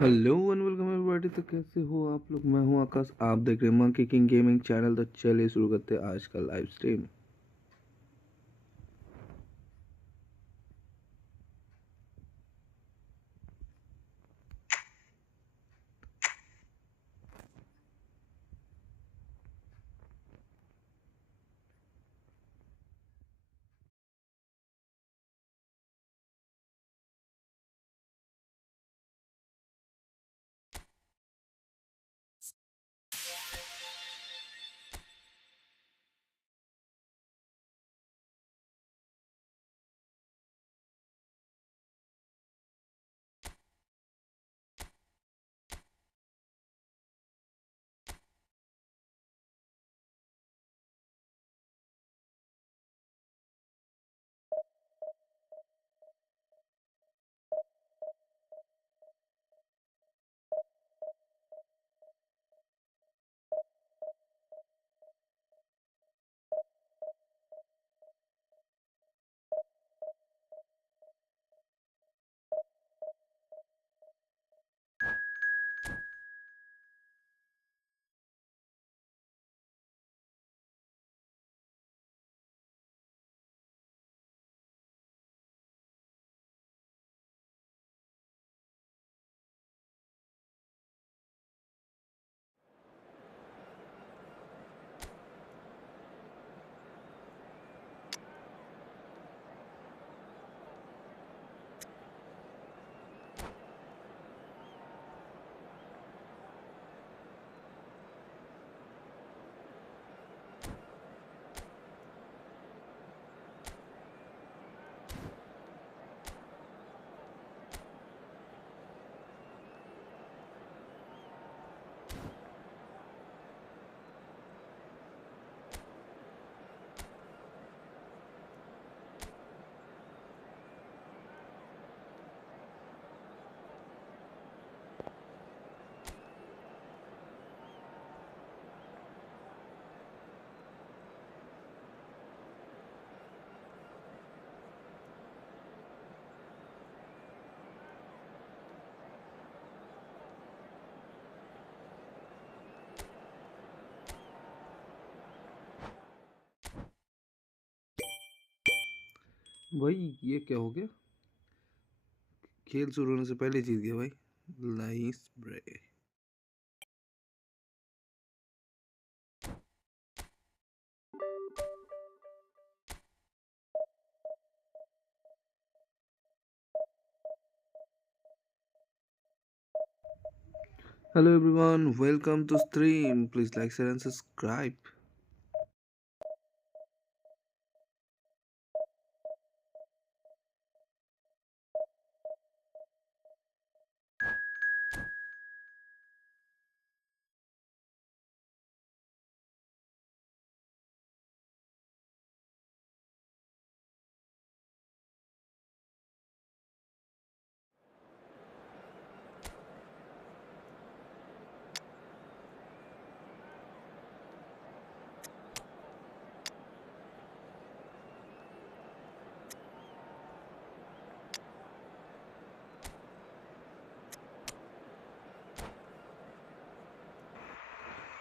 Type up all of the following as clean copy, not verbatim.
Hello and welcome everybody. तो कैसे हो आप लोग? मैं हूं आकाश, आप देख रहे हैं मंकी किंग गेमिंग चैनल। तो चलिए शुरू करते हैं आज का लाइव स्ट्रीम। भाई ये क्या हो गया? खेल शुरू होने से पहले जीत गया भाई। Nice bro. Hello everyone, welcome to stream. Please like share and subscribe.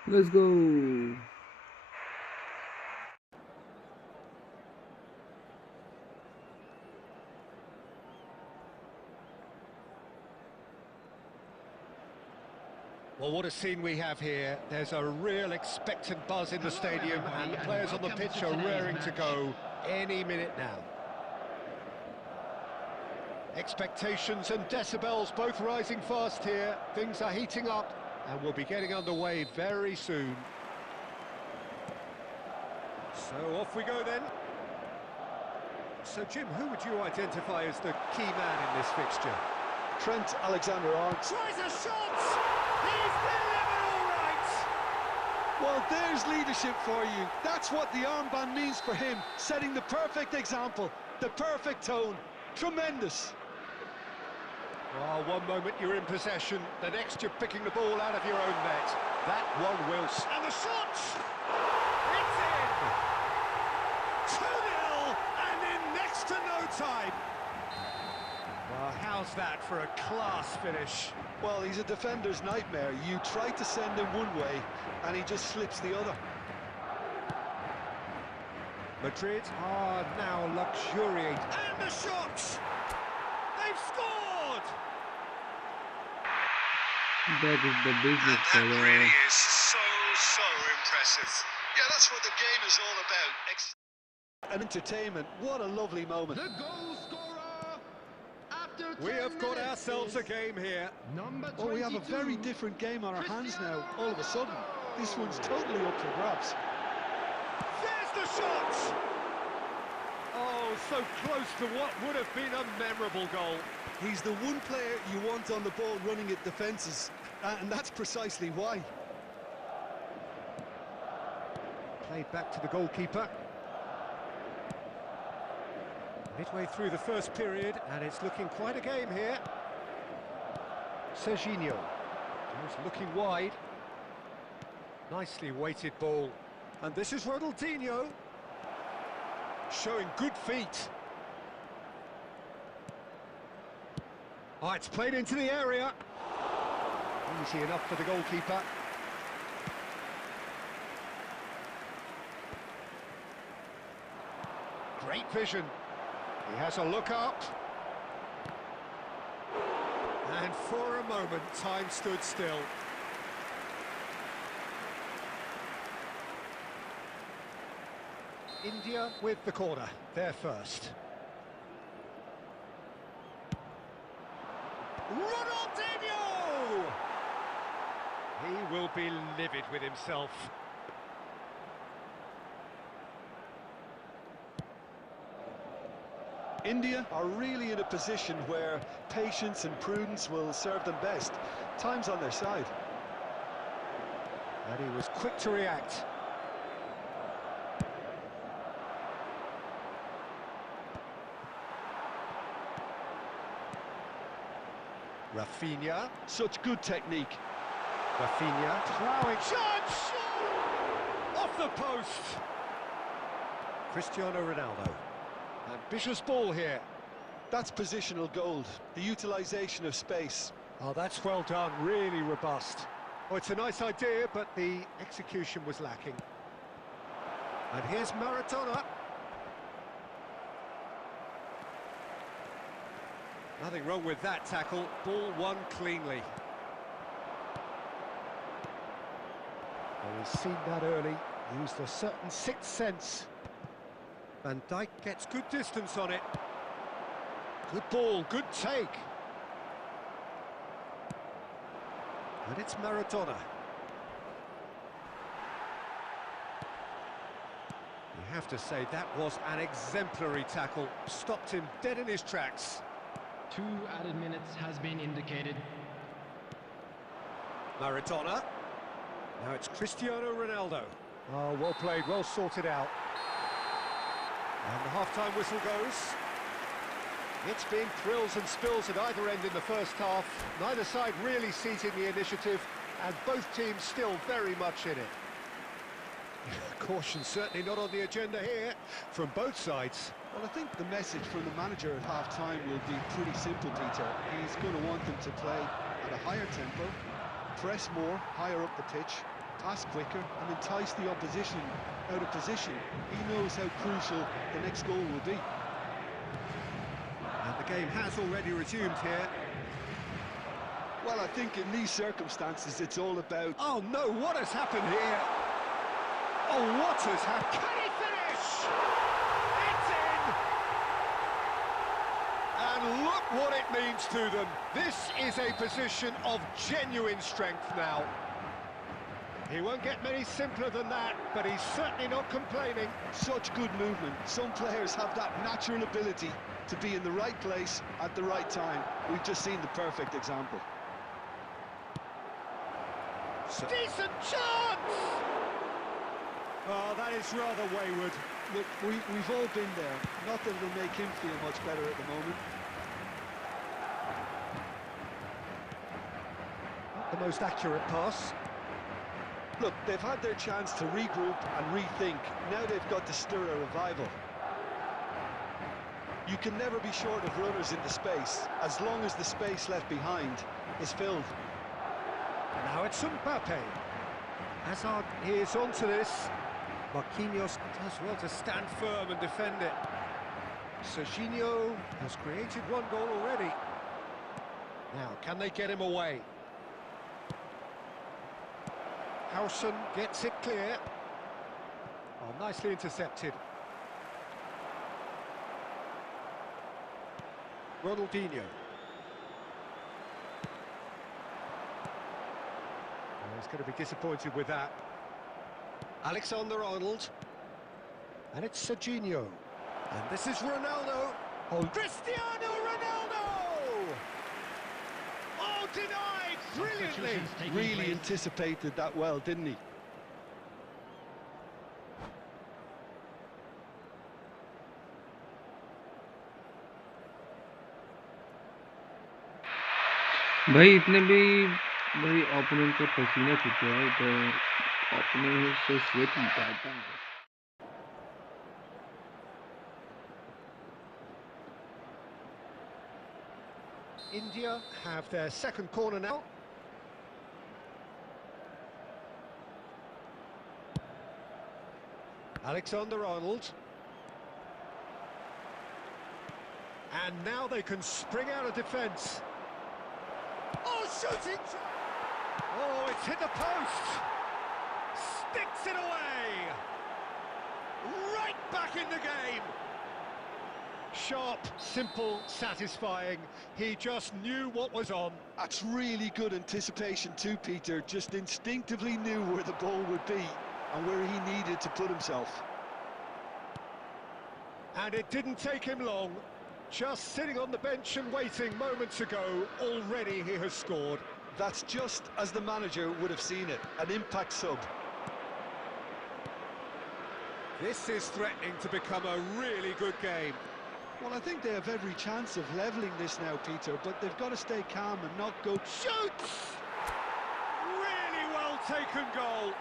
Let's go. Well, what a scene we have here. There's a real expectant buzz in the stadium, and the players on the pitch are raring to go any minute now. Expectations and decibels both rising fast here. Things are heating up, and we'll be getting underway very soon. So off we go then. So, Jim, who would you identify as the key man in this fixture? Trent Alexander-Arnold Tries a shot! He's delivered all right! Well, there's leadership for you. That's what the armband means for him, setting the perfect example, the perfect tone. Tremendous. Well, one moment you're in possession, the next you're picking the ball out of your own net. That one will... And the shot! It's in! 2-0, and in next to no time. Well, how How's that for a class finish? Well, he's a defender's nightmare. You try to send him one way, and he just slips the other. Madrid are now luxuriate. And the shots! They've scored! That is the business And for that really is so impressive. Yeah, that's what the game is all about. An entertainment. What a lovely moment. The goal scorer after 10 We have got minutes ourselves is a game here. number 22. Oh, we have a very different game on our hands now, all of a sudden. This one's totally up for grabs. There's the shot! Oh, so close to what would have been a memorable goal. He's the one player you want on the ball running at defences, and that's precisely why. Played back to the goalkeeper. Midway through the first period, and it's looking quite a game here. Serginho was looking wide. Nicely weighted ball. And this is Ronaldinho. Showing good feet. Oh, it's played into the area. Easy enough for the goalkeeper. Great vision. He has a look up. And for a moment, time stood still. India with the corner, they're first. Ronaldinho! He will be livid with himself. India are really in a position where patience and prudence will serve them best. Time's on their side. And he was quick to react. Rafinha. Such good technique. Rafinha ploughing. Shot! Off the post! Cristiano Ronaldo. Ambitious ball here. That's positional gold, the utilisation of space. Oh, that's well done, really robust. Oh, it's a nice idea, but the execution was lacking. And here's Maradona. Nothing wrong with that tackle. Ball won cleanly. Well, he's seen that early. Used a certain sixth sense. Van Dijk gets good distance on it. Good ball, good take. And it's Maradona. You have to say that was an exemplary tackle. Stopped him dead in his tracks. 2 added minutes has been indicated. Maradona. Now it's Cristiano Ronaldo. Oh, well played, well sorted out. And the half-time whistle goes. It's been thrills and spills at either end in the first half. Neither side really seizing the initiative, and both teams still very much in it. Caution certainly not on the agenda here from both sides. Well, I think the message from the manager at half-time will be pretty simple, Peter. He's going to want them to play at a higher tempo, press more, higher up the pitch, pass quicker, and entice the opposition out of position. He knows how crucial the next goal will be. And the game has already resumed here. Well, I think in these circumstances, it's all about... Oh no, what has happened here? Oh, what has happened? Can he finish? It's in! And look what it means to them. This is a position of genuine strength now. He won't get many simpler than that, but he's certainly not complaining. Such good movement. Some players have that natural ability to be in the right place at the right time. We've just seen the perfect example. Decent chance! Oh, that is rather wayward. Look, we've all been there. Not that it'll make him feel much better at the moment. Not the most accurate pass. Look, they've had their chance to regroup and rethink. Now they've got to stir a revival. You can never be short of runners in the space, as long as the space left behind is filled. Now it's Mbappe. Hazard is onto this. Marquinhos does well to stand firm and defend it. Serginho has created one goal already. Now, can they get him away? Howson gets it clear. Oh, nicely intercepted. Ronaldinho. Oh, he's going to be disappointed with that. Alexander-Arnold. And it's Serginho. And this is Ronaldo. Oh, Cristiano Ronaldo! Oh, denied brilliantly. Substitutions taking Really place. anticipated that well, didn't he? भाई इतने भी भाई opponent का पसीना छूट रहा है तो ओपोनेंट से स्वेट निकालता है. India have their second corner now. Alexander-Arnold. And now they can spring out of defence. Oh, shooting! Oh, it's hit the post! Sticks it away! Right back in the game! Sharp, simple, satisfying. He just knew what was on. That's really good anticipation too, Peter. Just instinctively knew where the ball would be and where he needed to put himself. And it didn't take him long. Just sitting on the bench and waiting moments ago, already he has scored. That's just as the manager would have seen it, an impact sub. This is threatening to become a really good game. Well, I think they have every chance of levelling this now, Peter, but they've got to stay calm and not go... Shoots! Really well taken goal.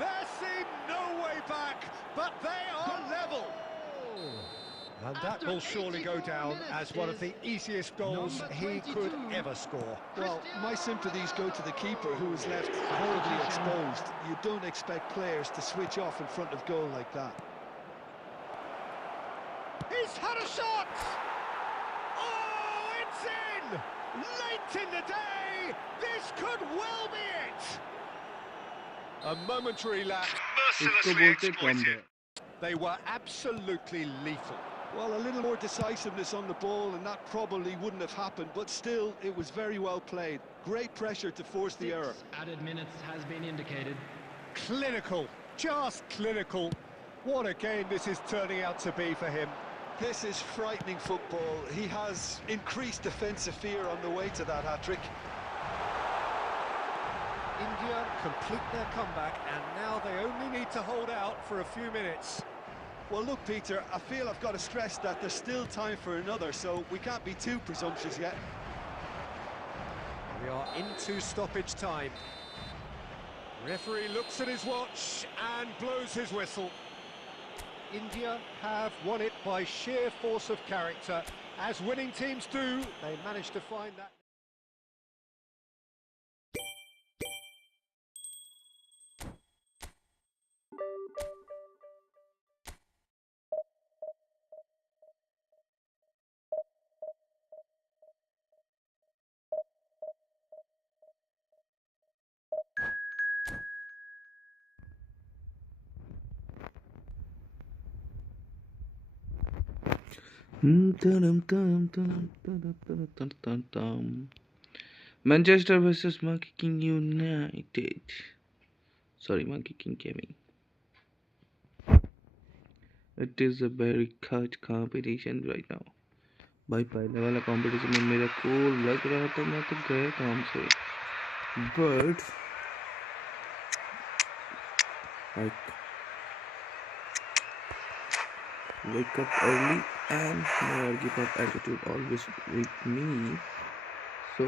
There seemed no way back, but they are level. And that After will surely go 84 down minutes as one of is the easiest goals number he 22. could ever score. Well, my sympathies go to the keeper, who was left horribly exposed. You don't expect players to switch off in front of goal like that. He's had a shot! Oh, it's in! Late in the day! This could well be it! A momentary lapse. इसको Mercilessly बोलते कम exploited. They were absolutely lethal. Well, a little more decisiveness on the ball, and that probably wouldn't have happened, but still, it was very well played. Great pressure to force the error. 6 added minutes has been indicated. Clinical, just clinical. What a game this is turning out to be for him. This is frightening football. He has increased defensive fear on the way to that hat-trick. India complete their comeback, and now they only need to hold out for a few minutes. Well, look, Peter, I feel I've got to stress that there's still time for another, so we can't be too presumptuous yet. We are into stoppage time. Referee looks at his watch and blows his whistle. India have won it by sheer force of character. As winning teams do, they managed to find that. Manchester versus Monkey King United. Sorry, Monkey King Gaming. It is a very cut competition right now. भाई पहले वाला competition में मेरे को लग रहा था मैं तो गया काम से, but like wake up early and never give up attitude always with me, so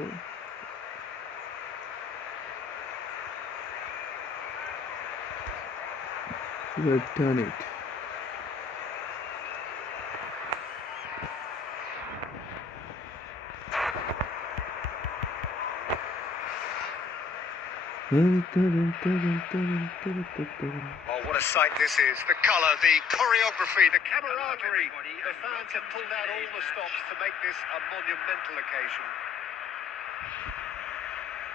we've done it. Oh, what a sight this is. The colour, the choreography, the camaraderie. The fans have pulled out all the stops to make this a monumental occasion.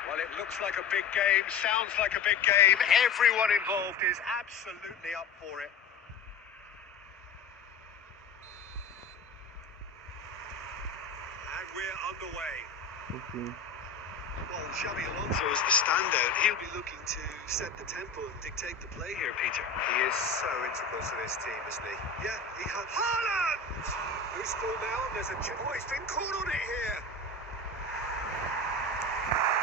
Well, it looks like a big game, sounds like a big game. Everyone involved is absolutely up for it. And we're underway. Okay. Well, Xabi Alonso is the standout. He'll be looking to set the tempo and dictate the play here, Peter. He is so integral to this team, isn't he? Yeah, he had... Haaland! Loose ball now, there's a... Oh, he's been caught on it here.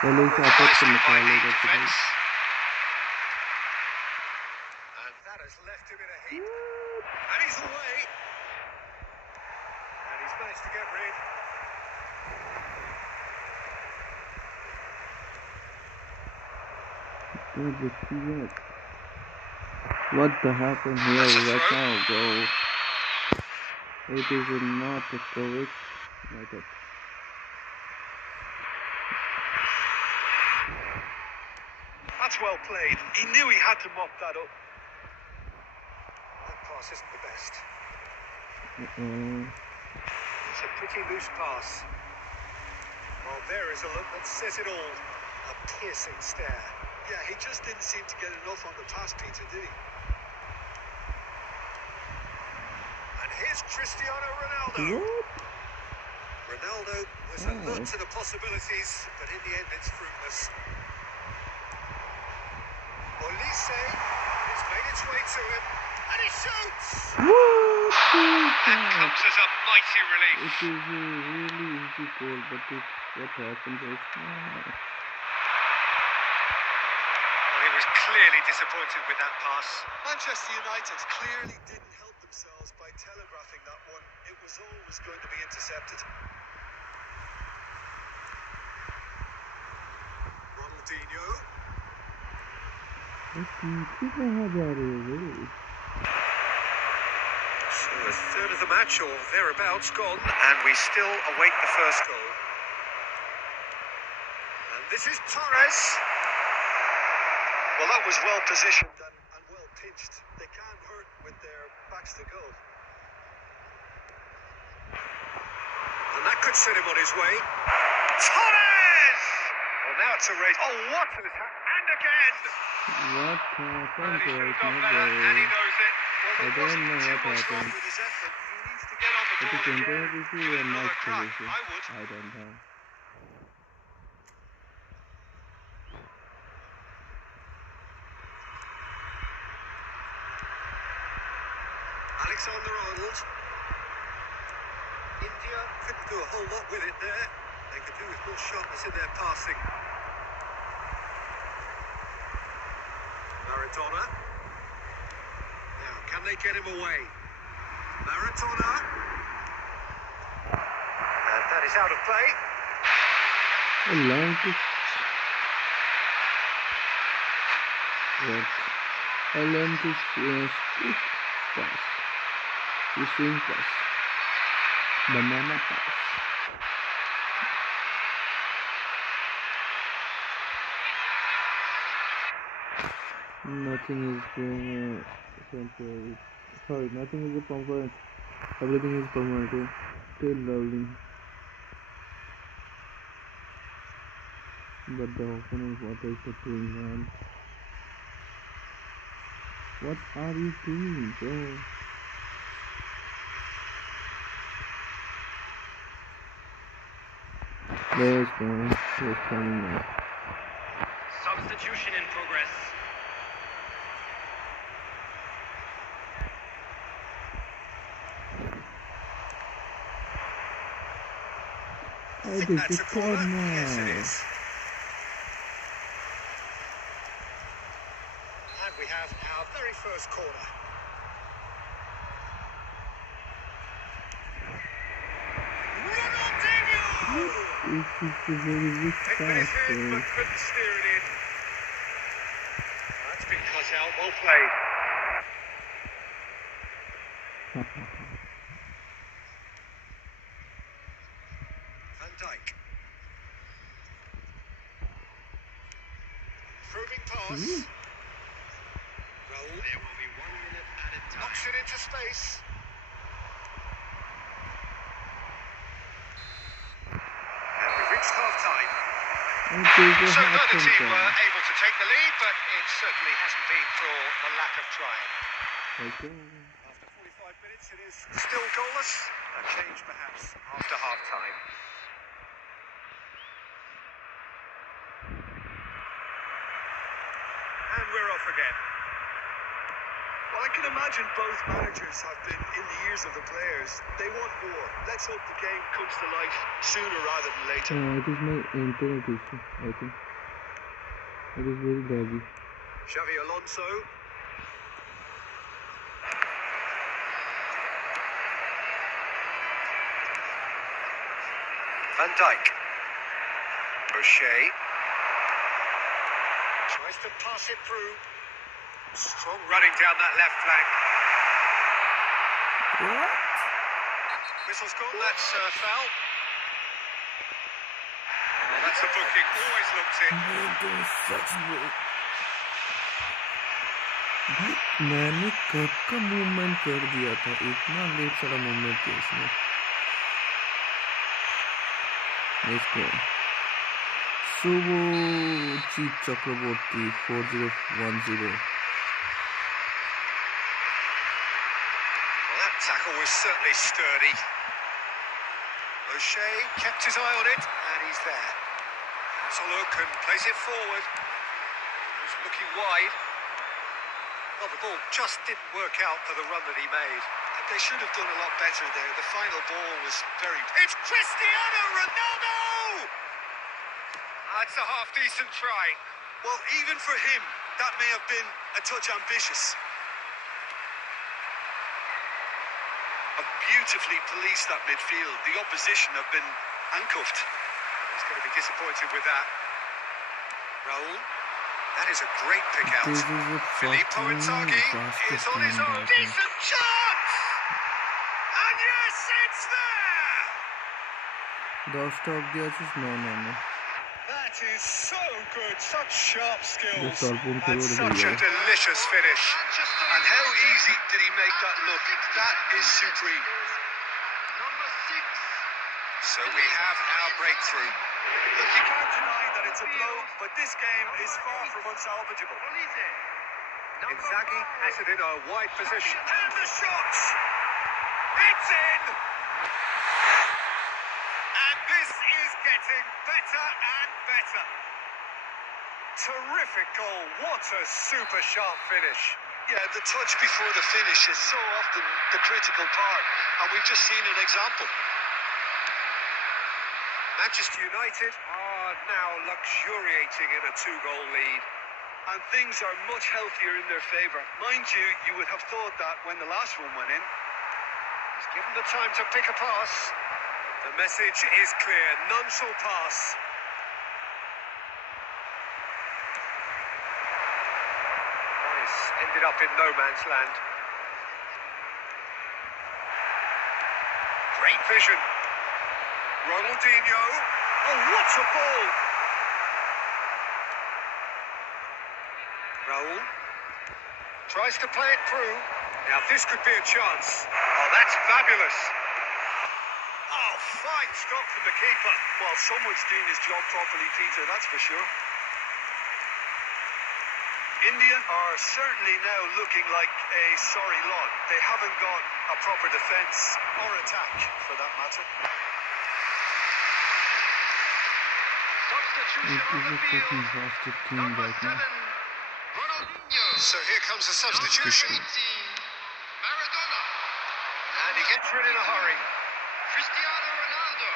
चलो इसे attack से निकाल Mighty लेगा defence. And that has left him in a heap. And he's away. And he's managed to get rid. What the happened here That's a right throw. now, bro? It is not a correct method. That's well played. He knew he had to mop that up. That pass isn't the best. Uh-oh. It's a pretty loose pass. Well, there is a look that says it all. A piercing stare. Yeah, he just didn't seem to get enough on the pass, Peter, did he? And here's Cristiano Ronaldo. What? Ronaldo was alert to the possibilities, but in the end it's fruitless. Olise has made its way to him, and he shoots! What is That that? comes as a mighty relief. It is a really easy goal, but what happened right now? Well, he was clearly disappointed with that pass. Manchester United clearly didn't help themselves by telegraphing that one. It was always going to be intercepted. Ronaldinho. कहाँ जा रहे हो? So a third of the match, or thereabouts, gone, and we still await the first goal. And this is Torres. Well, that was well positioned and well pitched. They can't hurt with their backs to goal. And that could set him on his way. Torres! Well, now it's a race. Oh, what an attack! And again! What And happened he should right have done now, better, and he bro? knows it. Well, I there don't wasn't know too what much wrong happened. with his effort. He needs to get on the It ball is again. incorrectly Give a it another nice crack. position. I would. I don't know. Alexander-Arnold. India couldn't do a whole lot with it there. They could do with more sharpness in their passing. Maradona. Now, can they get him away? Maradona. And that is out of play. Atlantis. What? Atlantis stick pass. The swing pass. Banana pass. Nothing is temporary. Sorry, nothing is a permanent. Everything is permanent. Still lovely. But the opponent, what is it doing, man? What are you doing, bro? There's one. There's coming now. Substitution in progress. I think That's a it's corner. time Yes, it now. is. And we have our very first corner. Ronaldinho! This is a very weak Hit with his pass, head, bro. but couldn't steer it in. That's been cut out. Well played. Van Dijk. Through cross. Raul. There will be 1 minute added time. Knocks it into space. And we've reached half-time. So neither team were able to take the lead, but it certainly hasn't been for the lack of trying. After 45 minutes, it is still goalless. A change, perhaps, after half-time. And we're off again. Well, I can imagine both managers have been in the ears of the players. They want more. Let's hope the game comes to life sooner rather than later. It is my internet issue, I think. It is very doggy. Xavi Alonso. Van Dijk. O'Shea. Tries to pass it through. Strong running down that left flank. What? Whistle's gone, that's foul. Oh, that's a booking, always looked in. मैंने कब का movement कर दिया था, इतना late सारा movement किया इसने। सुबो चक्रवर्ती 4010। Well, that tackle was certainly sturdy. O'Shea kept his eye on it, and he's there. Has a look and plays it forward. He's looking wide. Well, the ball just didn't work out for the run that he made. And they should have done a lot better there. The final ball was very... It's Cristiano Ronaldo! That's a half-decent try. Well, even for him, that may have been a touch ambitious. Beautifully policed that midfield. The opposition have been handcuffed. He's going to be disappointed with that. Raul. That is a great pick out. Filippo Inzaghi is on his own. Decent chance! And yes, it's there! No. That is so good. Such sharp skills. And And such a delicious finish. And how easy did he make that look? That is supreme. So we have our breakthrough. Look, you can't deny that it's a blow, but this game is far from unsalvageable. Inzaghi has it in a wide position. And the shot! It's in! And this is getting better and better. Terrific goal. What a super sharp finish. Yeah, the touch before the finish is so often the critical part, and we've just seen an example. Manchester United are now luxuriating in a 2-goal lead. And things are much healthier in their favour. Mind you, you would have thought that when the last one went in. He's given the time to pick a pass. The message is clear, none shall pass. This ended up in no man's land. Great vision. Ronaldinho. Oh, what a ball! Raul tries to play it through. Now this could be a chance. Oh, that's fabulous. Oh, fine stop from the keeper. Well, someone's doing his job properly, Peter, that's for sure. India are certainly now looking like a sorry lot. They haven't got a proper defence or attack, for that matter. It is a fucking drastic team right now. So here comes the substitution. And he gets rid in a hurry. Cristiano Ronaldo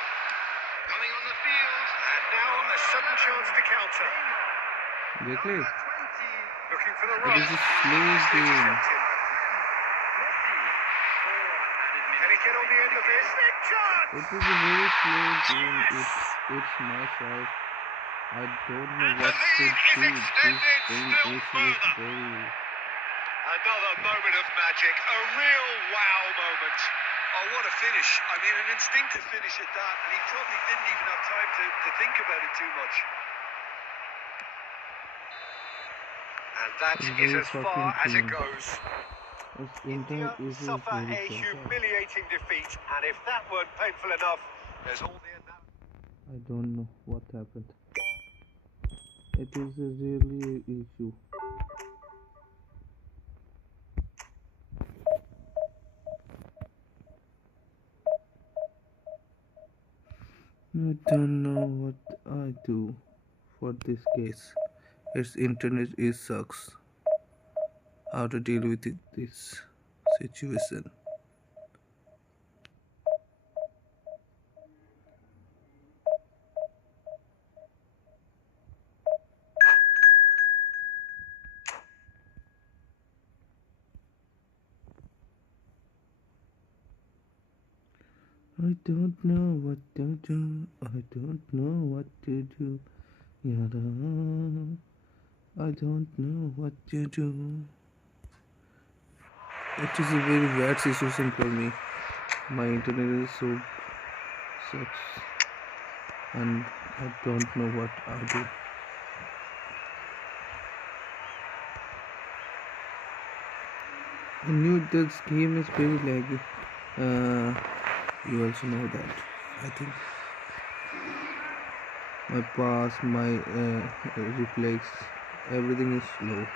coming on the field. And now a sudden chance to counter. Exactly. Looking for the It run. is a slow game. Can he get on the end of this? Big chance! It is a very slow game. It's my fault. I don't know what to do. This thing is very... Another moment of magic. A real wow moment. Oh, what a finish. I mean, an instinctive finish at that, and he probably didn't even have time to think about it too much. And that It's is very as fucking far as it clean. goes. Its India internet is suffer very a fragile. humiliating defeat, and if that weren't painful enough, there's all the analysis. I don't know what happened. It is a really issue. I don't know what I do for this case. Its internet is sucks. How to deal with this situation? I don't know what to do. I don't know what to do. Yada. I don't know what to do. It is a very bad situation for me. My internet is so sucks, and I don't know what I do. I knew this game is very laggy. You also know that. I think my pass, my reflex, everything is slow.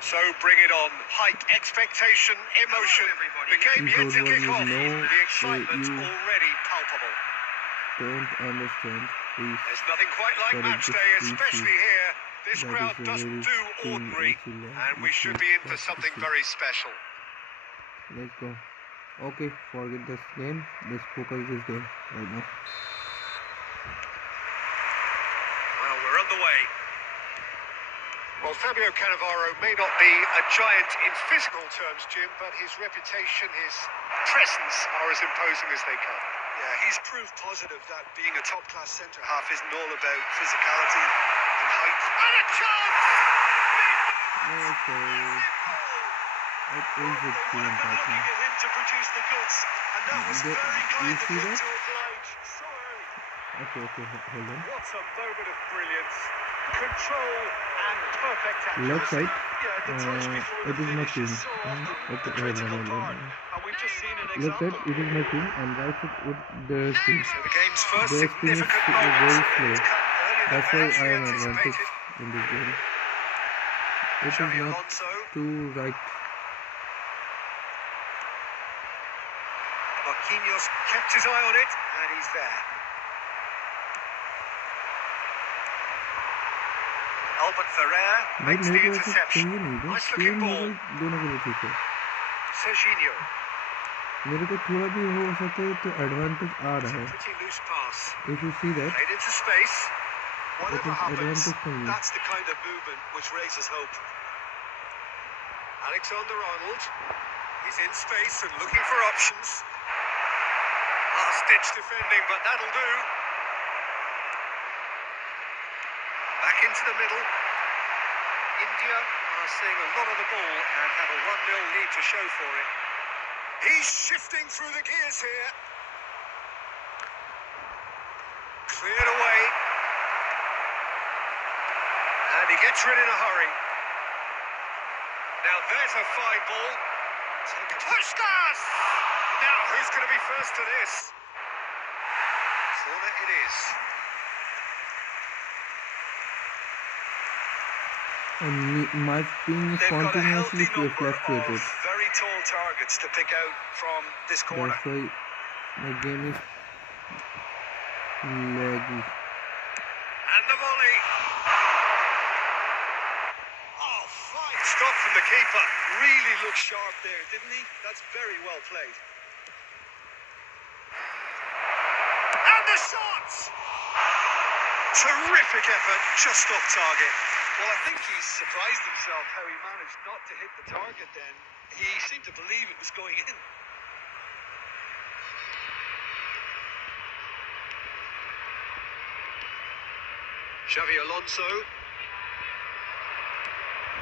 So bring it on. Hype, expectation, emotion. The game yet to kick off. The excitement's already palpable. Don't understand, please. There's nothing quite like Correct match this day, issue. especially here. This That crowd is a doesn't very do thing ordinary, issue, and we should be in for something issue. very special. Let's go. Okay, forget this game. Let's focus this game right now. Well, we're underway. Well, Fabio Cannavaro may not be a giant in physical terms, Jim, but his reputation, his presence are as imposing as they come. Yeah, he's proof positive that being a top-class centre-half isn't all about physicality and height. And a chance! Okay. What is it They doing weren't right looking now? at him to produce the goods, and that was very You kind of see him that? to oblige so early. Okay, hold on. What a moment of brilliance. Control and perfect accuracy. Left side. Yeah, the touch before It the is my finish team. is so often Okay, the hold critical on. part, and we've just seen an Left side, example. it is my team, and right side, there's team. So the game's first Their team is significant very moment. slow. It's come earlier than That's why perhaps I we am advantage anticipated. in this game. It is Xavi not Alonso, too right. Marquinhos kept his eye on it, and he's there. Albert Ferrer भाई makes the मेरे को ऐसे interception. चाहिए नहीं था Nice तीन looking हो ball. गई दोनों के लिए ठीक है Serginho. मेरे को थोड़ा भी हो सकता है तो एडवांटेज आ It's रहा a है pretty loose pass. if you see that Played into space. it whatever is happens, advantage for me that's the kind of movement which raises hope. Alexander-Arnold is in space and looking for options. Last-ditch defending, but that'll do. Back into the middle. India are seeing a lot of the ball and have a 1-0 lead to show for it. He's shifting through the gears here. Cleared away. And he gets rid in a hurry. Now there's a fine ball. Puskas! Now who's going to be first to this? Corner it is. and my ping is They've got a continuously healthy number fluctuated of very tall targets to pick out from this corner. that's why my game is laggy And the volley. Oh, fine stop from the keeper. Really looked sharp there, didn't he? That's very well played. And the shot! Terrific effort, just off target. Well, I think he's surprised himself how he managed not to hit the target then. He seemed to believe it was going in. Xavi Alonso.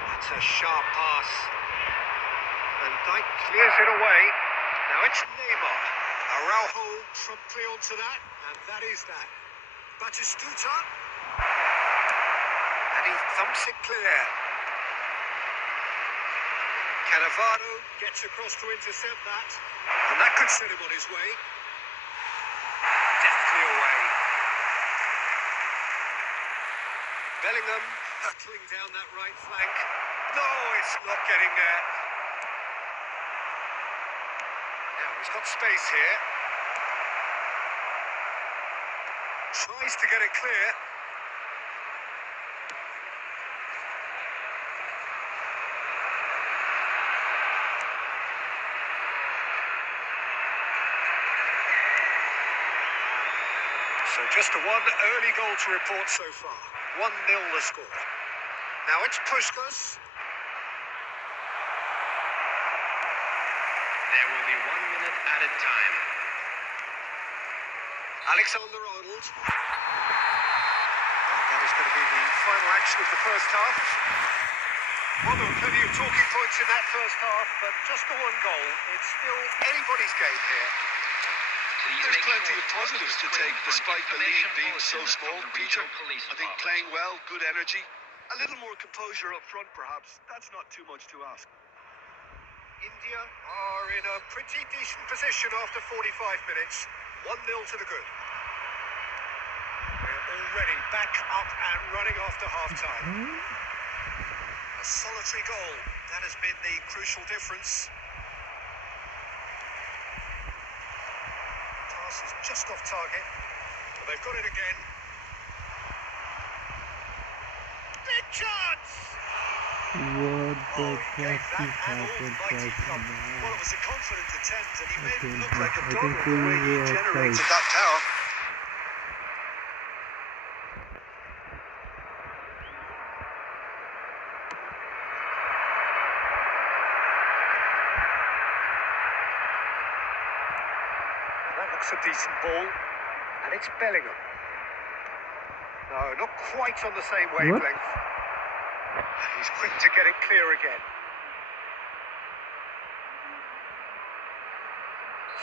That's a sharp pass. Van Dijk clears it away. Now it's Neymar. Araujo promptly onto that, and that is that. Batistuta. he thumps it clear. Cannavaro gets across to intercept that, and that could set him on his way. Deftly away. Bellingham hurtling down that right flank. No, it's not getting there. Now he's got space here. Tries to get it clear. So just a one early goal to report so far. 1-0 the score. Now it's Puskas. There will be 1 minute added time. Alexander-Arnold. And that is going to be the final action of the first half. Well, there were plenty of talking points in that first half, but just the one goal. It's still anybody's game here. There's plenty of positives to take despite the lead being so small, Peter. I think playing well, good energy. A little more composure up front, perhaps. That's not too much to ask. India are in a pretty decent position after 45 minutes. 1-0 to the good. We're already back up and running after half-time. A solitary goal. That has been the crucial difference. Pass is just off target. But they've got it again. Big chance! What the Gave fuck that is an happened almighty right thump. now? Well, it was a confident attempt, and he made Okay, it look like a I double think the way he we are generated safe. that power. That looks a decent ball, and it's Bellingham. No, not quite on the same wavelength. And he's quick to get it clear again.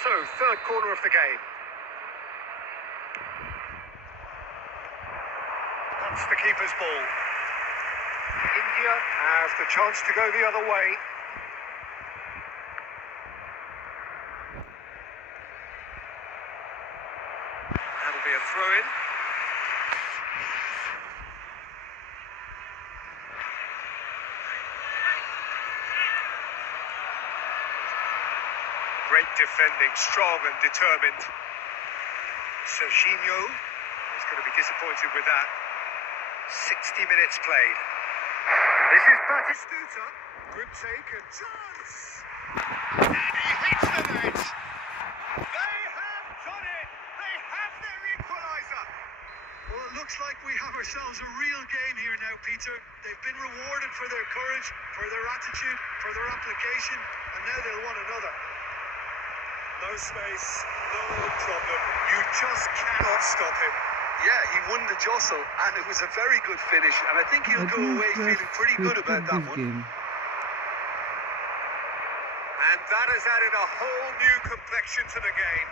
So, third corner of the game. That's the keeper's ball. India has the chance to go the other way. That'll be a throw-in. Great defending, strong and determined. Serginho is going to be disappointed with that. 60 minutes played. This is Batistuta. Good take and chance. And he hits the net. They have done it. They have their equaliser. Well, it looks like we have ourselves a real game here now, Peter. They've been rewarded for their courage, for their attitude, for their application, and now they'll want another. No space, no problem. You just cannot stop him. Yeah, he won the jostle, and it was a very good finish, and I think he'll I go think away that's feeling pretty good about that this one. game. And that has added a whole new complexion to the game.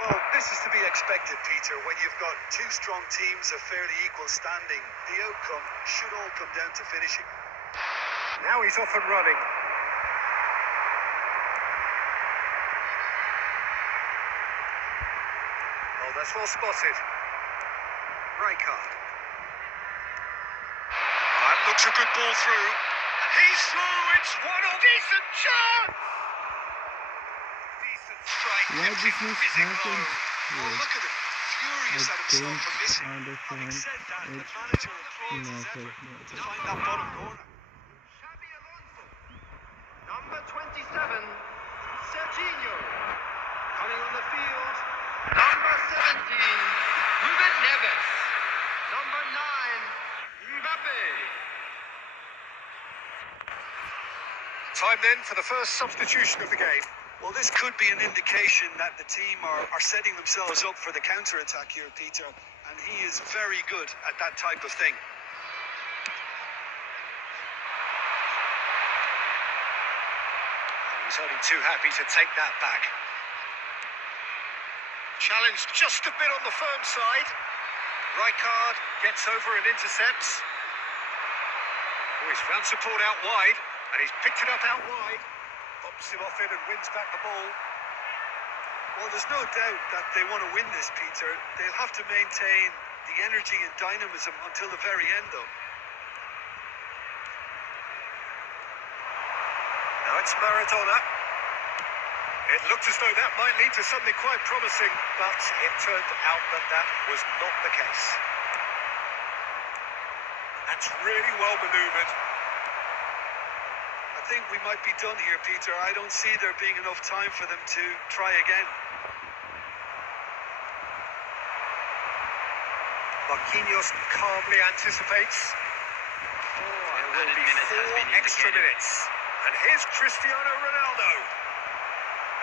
Well, this is to be expected, Peter. When you've got two strong teams of fairly equal standing, the outcome should all come down to finishing. Now he's off and running. Oh, that's well spotted. Rijkaard. Oh, that looks a good ball through. And he's through. It's 1-0. Decent chance. Decent strike. Why Kept this him has fizzing happened? low. Oh, look at him, furious at himself for missing. Having Understand said that, the it manager applauds his matters effort not. to find that bottom corner. Xabi Alonso. Number 27, Serginho. Coming on the field, number 17, Ruben Neves. Number 9, Mbappe. Time then for the first substitution of the game. Well, this could be an indication that the team are setting themselves up for the counter-attack here, Peter, and he is very good at that type of thing. He's only too happy to take that back. Challenged just a bit on the firm side. Rijkaard gets over and intercepts. Oh, he's found support out wide, and he's picked it up out wide. Bumps him off it and wins back the ball. Well, there's no doubt that they want to win this, Peter. They'll have to maintain the energy and dynamism until the very end, though. Now it's Maradona. It looked as though that might lead to something quite promising, but it turned out that that was not the case. That's really well manoeuvred. I think we might be done here, Peter. I don't see there being enough time for them to try again. Marquinhos calmly anticipates. There will be 4 extra minutes. And here's Cristiano Ronaldo.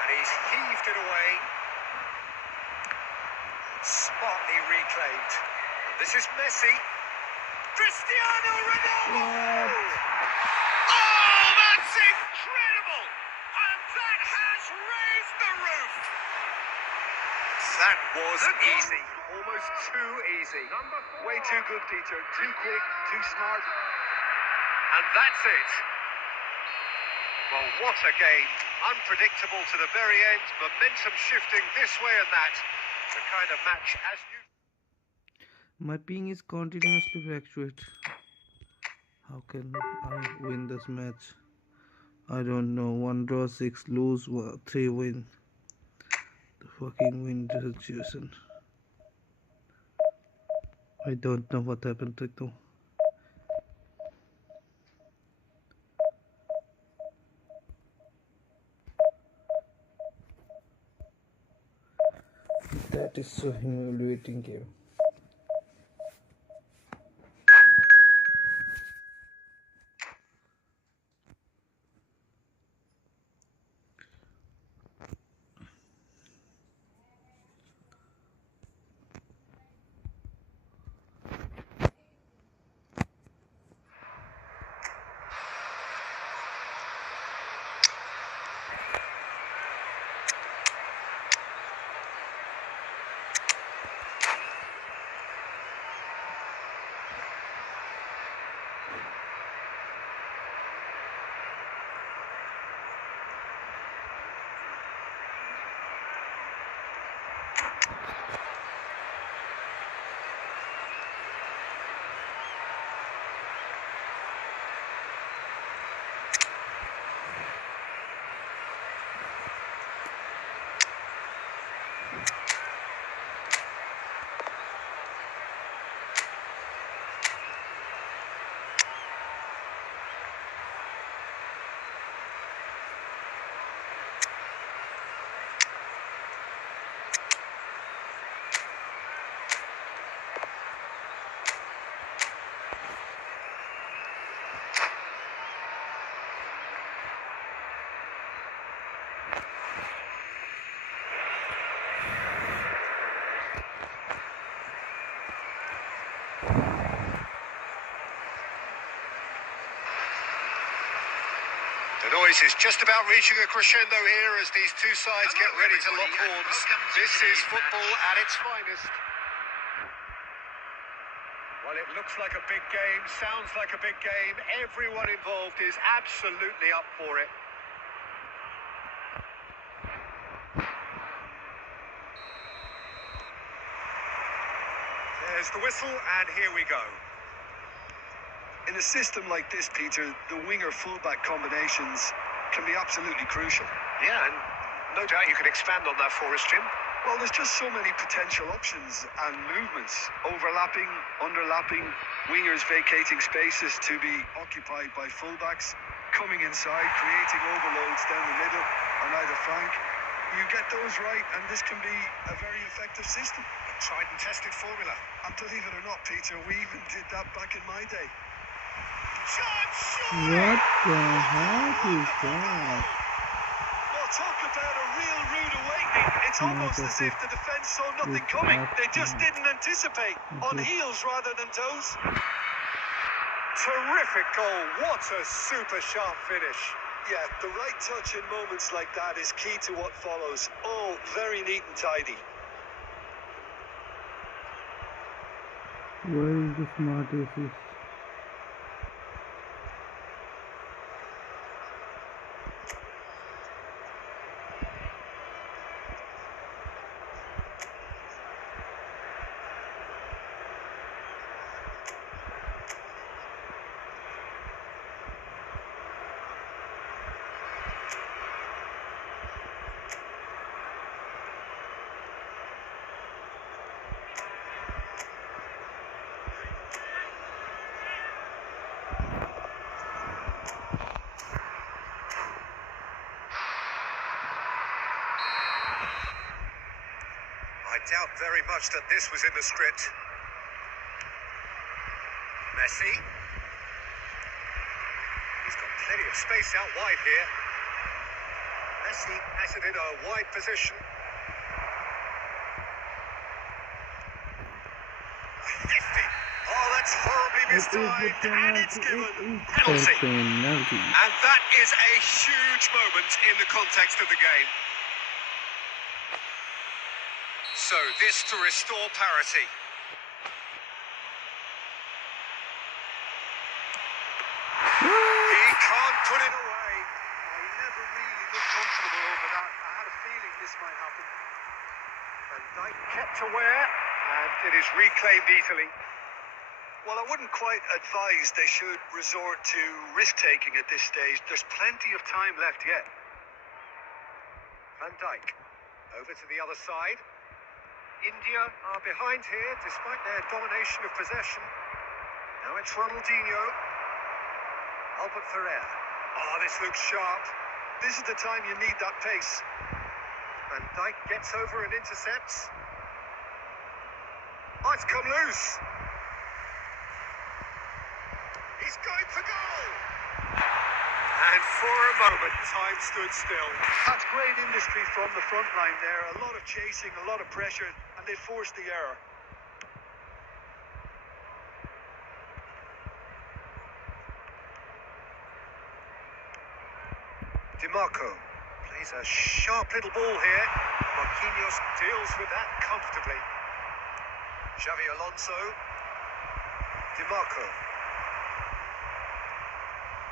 And he's heaved it away. And smartly reclaimed. And this is Messi. Cristiano Ronaldo! Oh, that's incredible! And that has raised the roof! That was easy. Almost too easy. Way too good, Peter. Too quick, too smart. And that's it. Well, what a game. Unpredictable to the very end. Momentum shifting this way and that. The kind of match as you... My ping is continuously fluctuate. How can I win this match? I don't know. 1 draw, 6 lose, 3 win. The fucking win situation. I don't know what happened to them. That is so humiliating game. The noise is just about reaching a crescendo here as these two sides get ready to lock horns. This is football at its finest. Well, it looks like a big game, sounds like a big game. Everyone involved is absolutely up for it. There's the whistle, and here we go. In a system like this, Peter, the winger-fullback combinations can be absolutely crucial. Yeah, and no doubt you can expand on that for us, Jim. Well, there's just so many potential options and movements. Overlapping, underlapping, wingers vacating spaces to be occupied by fullbacks, coming inside, creating overloads down the middle on either flank. You get those right, and this can be a very effective system. A tried and tested formula. And believe it or not, Peter, we even did that back in my day. What the heck is that? Well, talk about a real rude awakening. It's almost as if the defence saw nothing coming. They just didn't anticipate. On heels rather than toes. Terrific goal. What a super sharp finish. Yeah, the right touch in moments like that is key to what follows. All very neat and tidy. Where is the smart assist? doubt very much that this was in the script. Messi. He's got plenty of space out wide here. Messi has it in a wide position. Hefty. Oh, that's horribly mistimed, and it's given. Penalty. And that is a huge moment in the context of the game. So this to restore parity. He can't put it away. He never really looked comfortable over that. I had a feeling this might happen. Van Dijk kept aware, and it is reclaimed easily. Well, I wouldn't quite advise they should resort to risk-taking at this stage. There's plenty of time left yet. Van Dijk over to the other side. India are behind here despite their domination of possession. Now it's Ronaldinho. Albert Ferrer. Oh, this looks sharp. This is the time you need that pace. Van Dijk gets over and intercepts. Oh, it's come loose. He's going for goal. And for a moment, time stood still. That's great industry from the front line there. A lot of chasing, a lot of pressure, and they forced the error. DiMarco plays a sharp little ball here. Marquinhos deals with that comfortably. Xavi Alonso. DiMarco.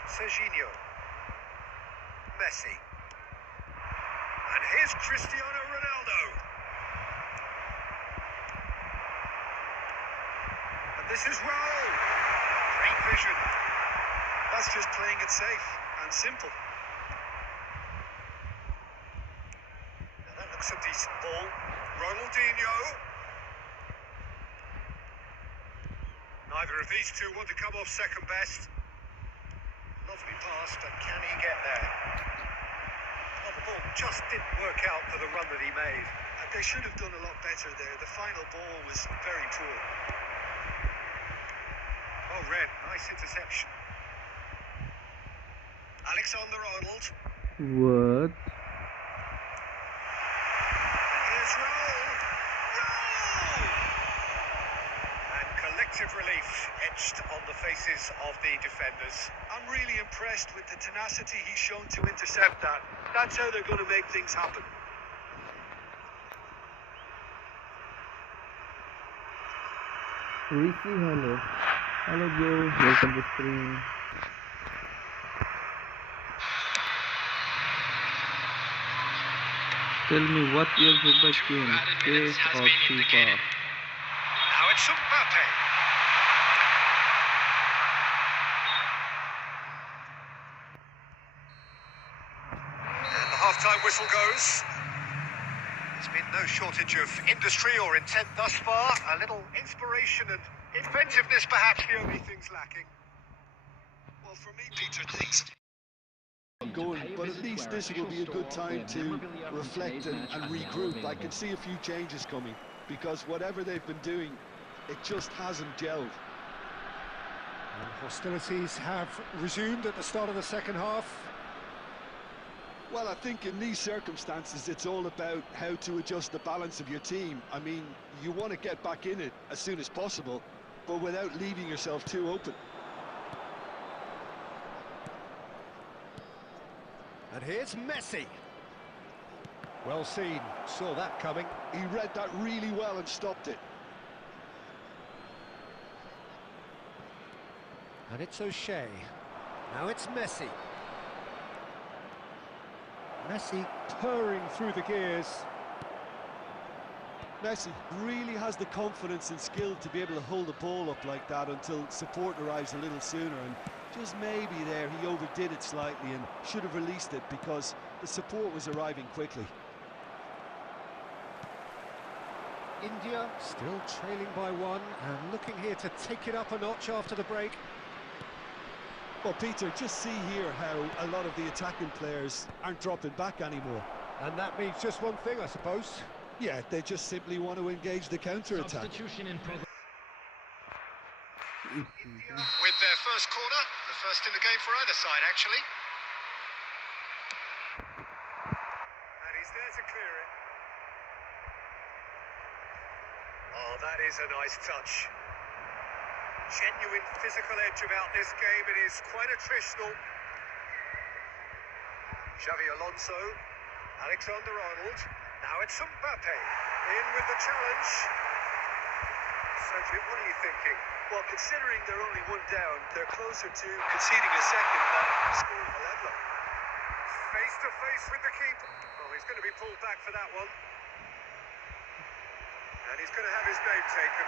Serginho. Messi. And here's Cristiano Ronaldo. And this is Raul. Great vision. That's just playing it safe and simple. Now that looks a decent ball. Ronaldinho. Neither of these two want to come off second best. Lovely pass, but can he get there? Well, the ball just didn't work out for the run that he made. They should have done a lot better there. The final ball was very poor. Oh, Red, nice interception. Alexander-Arnold. What? And here's Raul. Raul! And collective relief etched on the faces of the defenders. I'm really impressed with the tenacity he's shown to intercept that. That's how they're going to make things happen. Ricky, hello. Hello, Joe. Welcome to stream. Tell me what your favorite game, PES or FIFA? Now it's Mbappe. And the half-time whistle goes. There's been no shortage of industry or intent thus far. A little inspiration and inventiveness, perhaps the only things lacking. Well, for me, Peter, things going, but at least this will be a good time to reflect and regroup. I can see a few changes coming, because whatever they've been doing, it just hasn't gelled. And hostilities have resumed at the start of the second half. Well, I think in these circumstances, it's all about how to adjust the balance of your team. I mean, you want to get back in it as soon as possible, but without leaving yourself too open. And here's Messi. Well seen, saw that coming. He read that really well and stopped it. And it's O'Shea. Now it's Messi. Messi purring through the gears. Messi really has the confidence and skill to be able to hold the ball up like that until support arrives a little sooner, and just maybe there he overdid it slightly and should have released it because the support was arriving quickly. India still trailing by one and looking here to take it up a notch after the break. Well, Peter, just see here how a lot of the attacking players aren't dropping back anymore. And that means just one thing, I suppose. Yeah, they just simply want to engage the counter-attack. Substitution in progress. With their first corner, the first in the game for either side, actually. And he's there to clear it. Oh, that is a nice touch. Genuine physical edge about this game. It is quite attritional. Xavi Alonso, Alexander-Arnold. Now it's Mbappe. In with the challenge. Sergio, what are you thinking? Well, considering they're only one down, they're closer to conceding a second than scoring a leveler. Face to face with the keeper. Oh, he's going to be pulled back for that one. And he's going to have his name taken.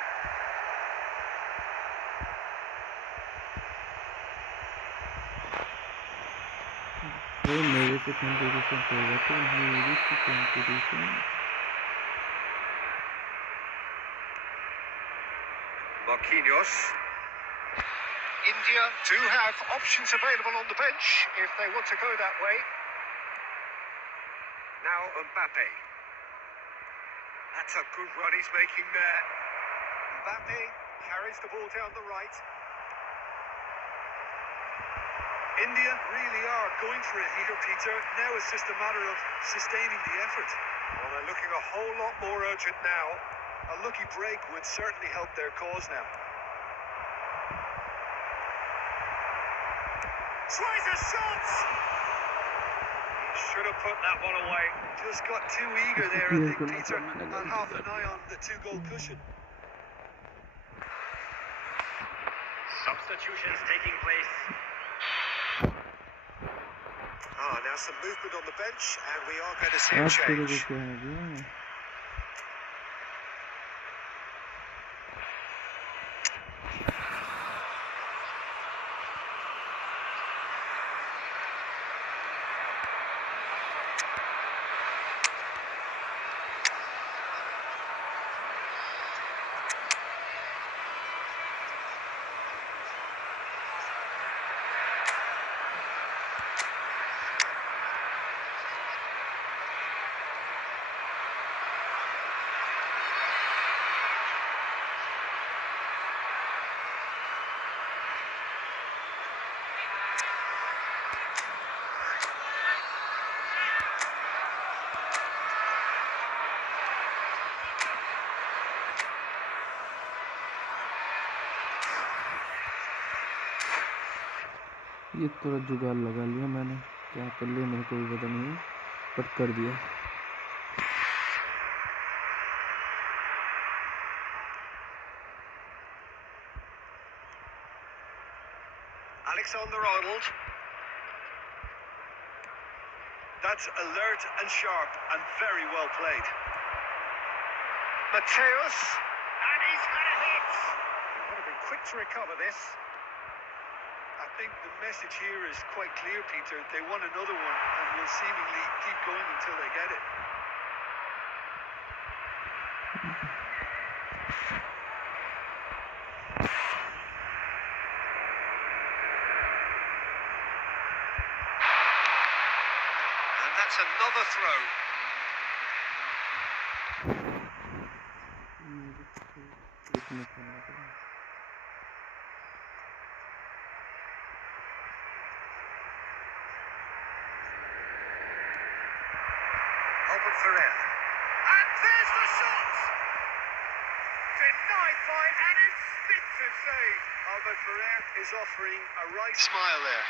वो मेरे से competition करेगा तो मेरी से competition Marquinhos. India Do have options available on the bench if they want to go that way. Now Mbappe. That's a good run he's making there. Mbappe carries the ball down the right. India really are going for it here, Peter. Now it's just a matter of sustaining the effort. Well, they're looking a whole lot more urgent now. A lucky break would certainly help their cause now. Tries a shot! He should have put that one away. Just got too eager there, I think, Peter. And half an eye on the two-goal cushion. Substitutions taking place. Now some movement on the bench, and we are going to see a आप तेरे को change. क्या हो गया ये थोड़ा जुगाड़ लगा लिया मैंने क्या कर लिया मेरे को भी पता नहीं है बट कर दिया Alexander-Arnold. That's alert and sharp and very well played. Mateus. And he's had a hit. He's got to be quick to recover this. I think the message here is quite clear, Peter. They want another one and will seemingly keep going until they get it. And that's another throw. Albert Ferrer. And there's the shot! Denied by an instinctive save. Albert Ferrer is offering a right smile there.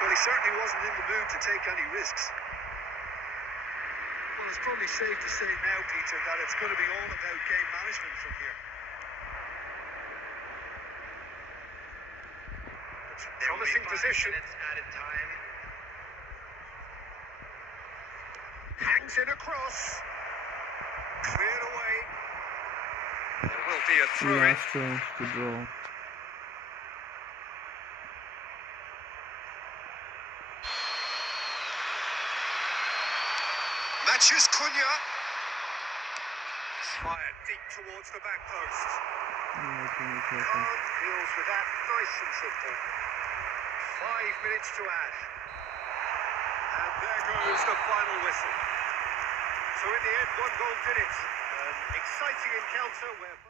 Well, he certainly wasn't in the mood to take any risks. Well, it's probably safe to say now, Peter, that it's going to be all about game management from here. It's a promising position. Added time. Hangs in across. Cleared away. There will be a throw in. last chance to draw Matthews Cunha. Fired deep towards the back post. Nothing is happening. Khan deals with that nice and simple. 5 minutes to add. And there goes the final whistle. So in the end, one goal did it. An exciting encounter where...